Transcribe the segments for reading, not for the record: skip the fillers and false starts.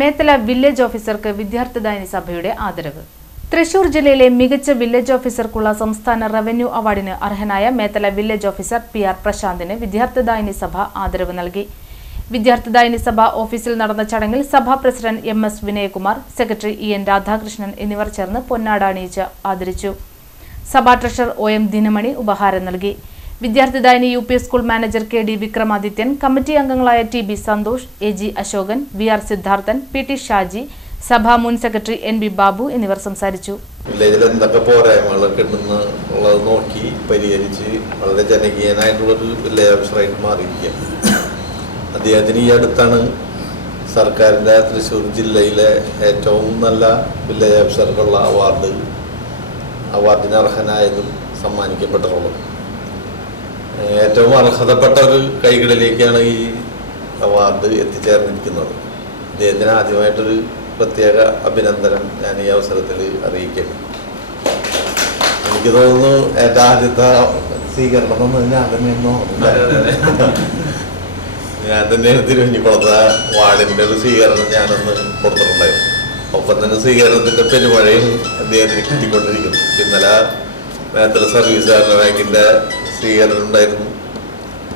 Methala village ഓഫീസർക്ക് വിദ്യാർത്ഥിദായനി സഭയുടെ ആദരവ്. തൃശൂർ ജില്ലയിലെ മികച്ച വില്ലേജ് ഓഫീസർക്കുള്ള സംസ്ഥാന റവന്യൂ അവാർഡിന് അർഹനായ മേത്തല വില്ലേജ് ഓഫീസർ PR പ്രശാന്തിന് വിദ്യാർത്ഥിദായനി സഭ ആദരവ് നൽകി. വിദ്യാർത്ഥിദായനി സഭ ഓഫീസിൽ നടന്ന ചടങ്ങിൽ സഭാ president MS Vinayakumar, secretary EN Radhakrishnan എന്നിവർ ചേർന്ന് പൊന്നാട അണിയിച്ച് ആദരിച്ചു. സഭാ ട്രഷറർ OM ദിനമണി ഉപഹാരം നൽകി. Vidyarthidayini UP school manager KD Vikramadithyan, committee അംഗങ്ങളായ TB Santhosh, AG Ashokan, VR Siddharthan, PT Shaji, സഭാ മുൻ സെക്രട്ടറി NB ബാബു എന്നിവർ സംസാരിച്ചു. വില്ലേജിൽ എന്തൊക്കെ പോരായ്മകളൊക്കെ ഉണ്ടെന്നുള്ളത് നോക്കി പരിഹരിച്ച് വളരെ ജനകീയനായിട്ടുള്ളൊരു വില്ലേജ് ഓഫീസറായിട്ട് മാറിയിരിക്കുകയാണ്. അദ്ദേഹത്തിന് ഈ അടുത്താണ് സർക്കാരിൻ്റെ തൃശ്ശൂർ ജില്ലയിലെ ഏറ്റവും നല്ല വില്ലേജ് ഓഫീസർക്കുള്ള അവാർഡിന് അർഹനായതും സമ്മാനിക്കപ്പെട്ടിട്ടുള്ളത്. ഏറ്റവും അർഹതപ്പെട്ട ഒരു കൈകളിലേക്കാണ് ഈ അവാർഡ് എത്തിച്ചേർന്നിരിക്കുന്നത്. അദ്ദേഹത്തിന് ആദ്യമായിട്ടൊരു പ്രത്യേക അഭിനന്ദനം ഞാൻ ഈ അവസരത്തിൽ അറിയിക്കുന്നു. എനിക്ക് തോന്നുന്നു എൻ്റെ ആദ്യത്തെ സ്വീകരണം ഞാൻ തന്നെയാണ് തിരുവഞ്ചിക്കുളത്തെ വാർഡിൻ്റെ ഒരു സ്വീകരണം ഞാനൊന്ന് കൊടുത്തിട്ടുണ്ടായിരുന്നു. ഒപ്പം തന്നെ സ്വീകരണത്തിൻ്റെ പെരുമഴയും അദ്ദേഹത്തിന് കിട്ടിക്കൊണ്ടിരിക്കുന്നു. ഇന്നലെ മേത്തല സർവീസ് സഹകരണ ബാങ്കിൻ്റെ സ്വീകരണം ഉണ്ടായിരുന്നു.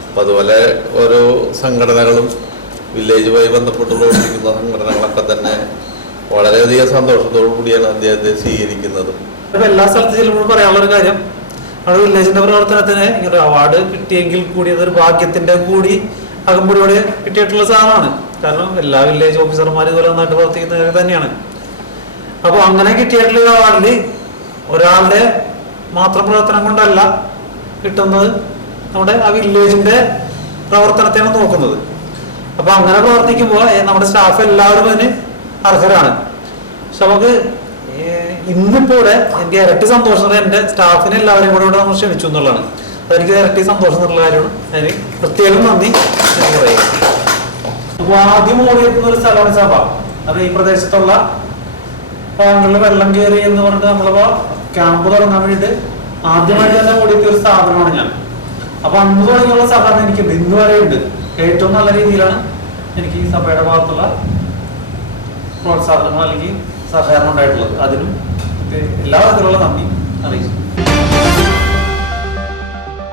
അപ്പം അതുപോലെ ഓരോ സംഘടനകളും വില്ലേജുമായി ബന്ധപ്പെട്ട് പ്രവർത്തിക്കുന്ന സംഘടനകളൊക്കെ തന്നെ വളരെയധികം സന്തോഷത്തോടു കൂടിയാണ് അദ്ദേഹത്തെ സ്വീകരിക്കുന്നത്. എല്ലാ സ്ഥലത്തും ചെല്ലുമ്പോൾ പറയാനുള്ളൊരു കാര്യം, നമ്മുടെ വില്ലേജിന്റെ പ്രവർത്തനത്തിന് ഇങ്ങനെ അവാർഡ് കിട്ടിയെങ്കിൽ കൂടി അതൊരു ഭാഗ്യത്തിന്റെ കൂടി അകമ്പടിയോടെ കിട്ടിയിട്ടുള്ള സാധനമാണ്. കാരണം എല്ലാ വില്ലേജ് ഓഫീസർമാരും ഇതുപോലെ നന്നായിട്ട് പ്രവർത്തിക്കുന്നവർ തന്നെയാണ്. അപ്പോൾ അങ്ങനെ കിട്ടിയിട്ടുള്ള അവാർഡിൽ ഒരാളുടെ മാത്രം പ്രവർത്തനം കൊണ്ടല്ല കിട്ടുന്നത്, നമ്മുടെ ആ വില്ലേജിന്റെ പ്രവർത്തനത്തെയാണ് നോക്കുന്നത്. അപ്പൊ അങ്ങനെ പ്രവർത്തിക്കുമ്പോൾ നമ്മുടെ സ്റ്റാഫ് എല്ലാവരും അതിന് അർഹരാണ്. പക്ഷെ നമുക്ക് ഇന്നിപ്പോ എനിക്ക് ഇരട്ടി സന്തോഷം, എന്റെ സ്റ്റാഫിനെ എല്ലാവരെയും കൂടെ നമ്മൾ ക്ഷണിച്ചു എന്നുള്ളതാണ്. അതെനിക്ക് ഇരട്ടി സന്തോഷം എന്നുള്ള കാര്യമാണ്. ഞാൻ പ്രത്യേകം നന്ദി ഞാൻ പറയുക. അപ്പൊ ആദ്യം ഓടിയെത്തുന്ന ഒരു സ്ഥലമാണ് സഭ. അത് ഈ പ്രദേശത്തുള്ള ഭാഗങ്ങളിൽ വെള്ളം കയറി എന്ന് പറഞ്ഞിട്ട് നമ്മളിപ്പോ ക്യാമ്പ് തുടങ്ങാൻ വേണ്ടിയിട്ട് ആദ്യമായിട്ട് തന്നെ ഓടിയെത്തിയ ഒരു സ്ഥാപനമാണ് ഞാൻ. അപ്പൊ അന്ന് തുടങ്ങിയുള്ള സഹകരണം എനിക്കുണ്ട്, ഇന്ന് വരെ ഉണ്ട്. ഏറ്റവും നല്ല രീതിയിലാണ് എനിക്ക് ഈ സഭയുടെ ഭാഗത്തുള്ള പ്രോത്സാഹനങ്ങൾ അല്ലെങ്കിൽ സഹകരണം ഉണ്ടായിട്ടുള്ളത്. അതിനും എല്ലാ തരത്തിലുള്ള നന്ദി അറിയിച്ചു.